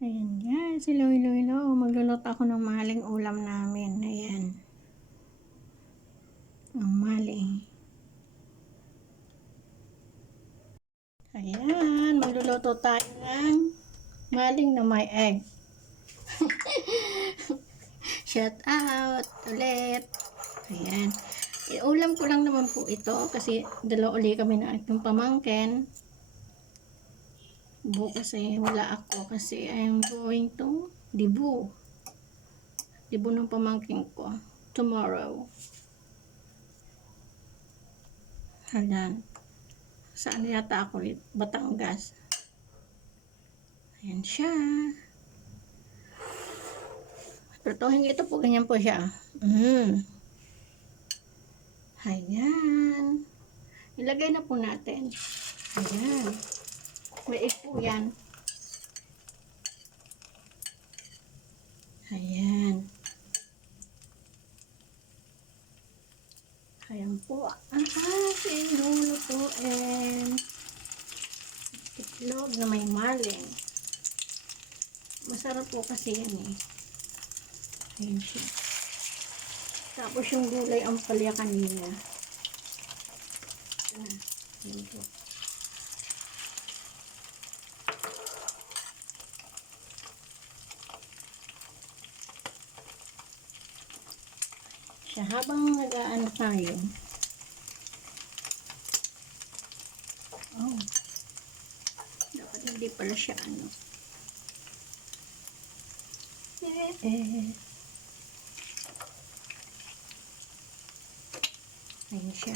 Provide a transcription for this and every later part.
Ayan guys, hello, hello, hello. Magluluto ako ng maling ulam namin. Ayan. Ang maling. Ayan, magluluto tayo ng maling na may egg. Shout out ulit. Ayan. Ulam ko lang naman po ito kasi dalawa uli kami na aking pamangkin. Kasi wala ako kasi I'm going to Dibu ng pamangkin ko tomorrow. Ayan. Saan yata ako ulit? Batangas. Ayan siya. Tutuhin ito po. Ganyan po siya. Ayan. Ilagay na po natin. Ayan. May egg po yan. Ayan. Ayan po. Ang aking lulutuin. Itlog na may maling. Masarap po kasi yan eh. Ayan siya. Tapos yung gulay ang palya kanina. Ayan po. Siya habang nag-aano tayo. Dapat hindi pala siya ano. Ayan siya.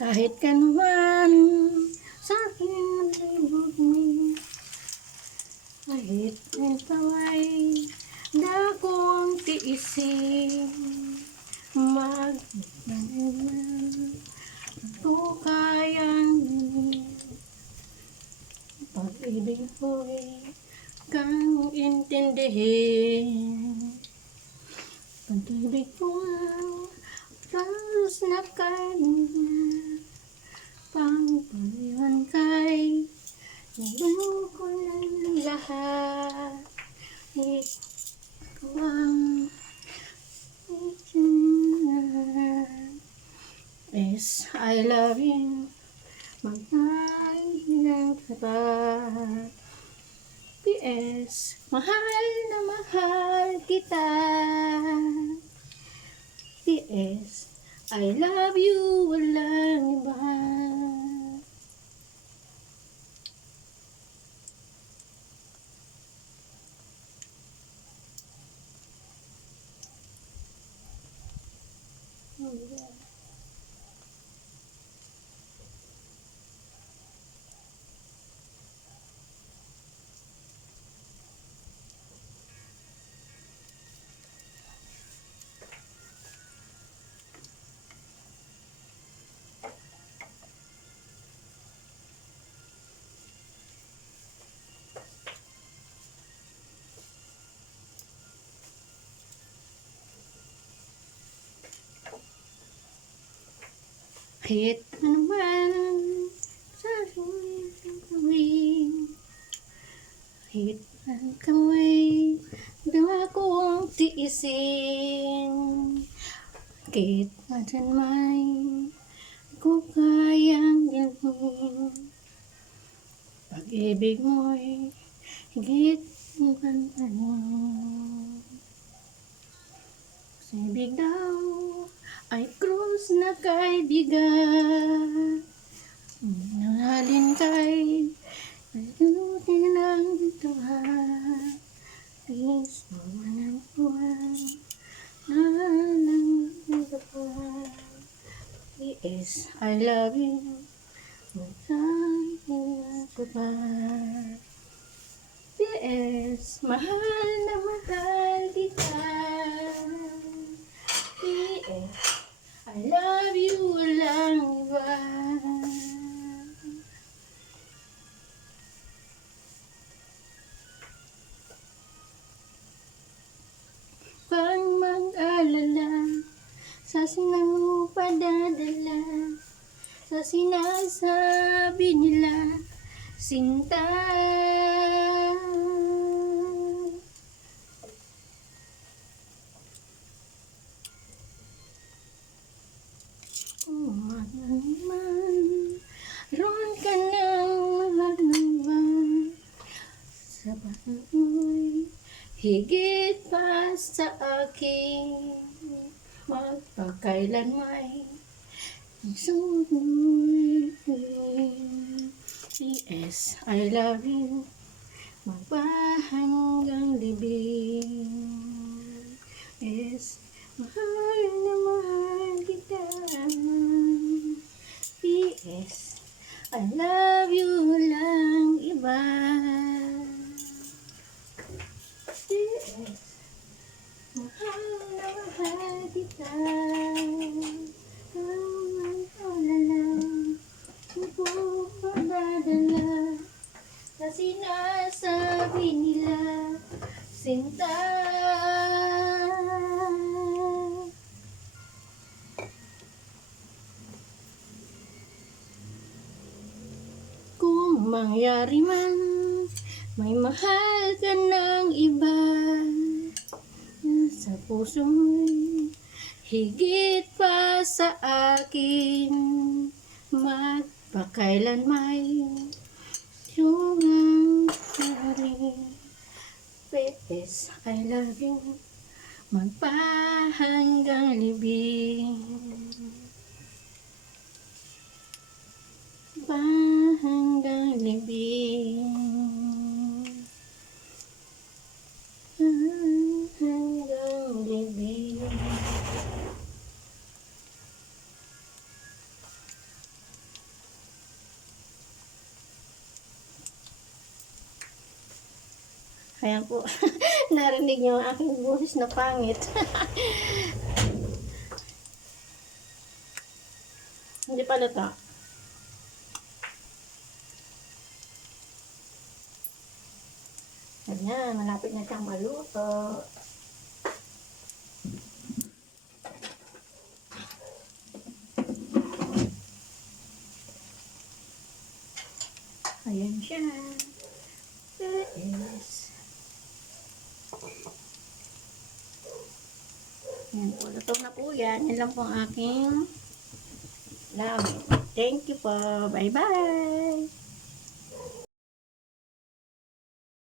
Kahit ka naman sa akin libog mo, kahit ito ay dakong tiisin, magdadala ko kayang pag-ibig ko'y kang intindihin. Pag-ibig ko ang talos na kanina, pangpaliwan kay nilong ko ng lahat. Ikaw ang is I love you, magkailang tapat. PS, mahal na mahal kita. PS, I love you, walang iba. Kahit ano man sa aking gawin, kahit ang kaway dawa kong tiisin, kahit madyan may ko kayang gawin. Pag-ibig mo'y higit ng pantanin. Pag-ibig daw ay krus na kaibigan, nangalin kay paglutin ng bituhan. Please, mama ng buwan, nalang ng buwan. P.S. I love you, magkailang ko ba? P.S. PS, mahal na mahal kita. PS, I love you, walang iba. Pag mag-alala, sa sinang padadala, sa sinasabi nila, sinta. Kung ron ka ng mahal sa bahay, higit pa sa akin, magpakailan may sunurin. PS, I love you, magpahanggang libing. PS, mahal na mahal kita. PS, I love you lang iba. PS, mahal na mahal kita. Ang alala, ko padadala, sa sinasabi nila, sinta. Kung mangyari man, may mahal ka ng iba, sa puso mo'y higit pa sa akin, magpakailan may sungang rin. PS, I love you, magpahanggang libing. Hanggang libing. Hanggang libing. Ayan po, narinig niyo ang aking boses na pangit. Hindi pala to. Ayan, malapit na siyang maluto. Ayan siya. Yes. Ayan po, luto na po yan. Yan lang po ang aking lamin. Thank you po. Bye-bye.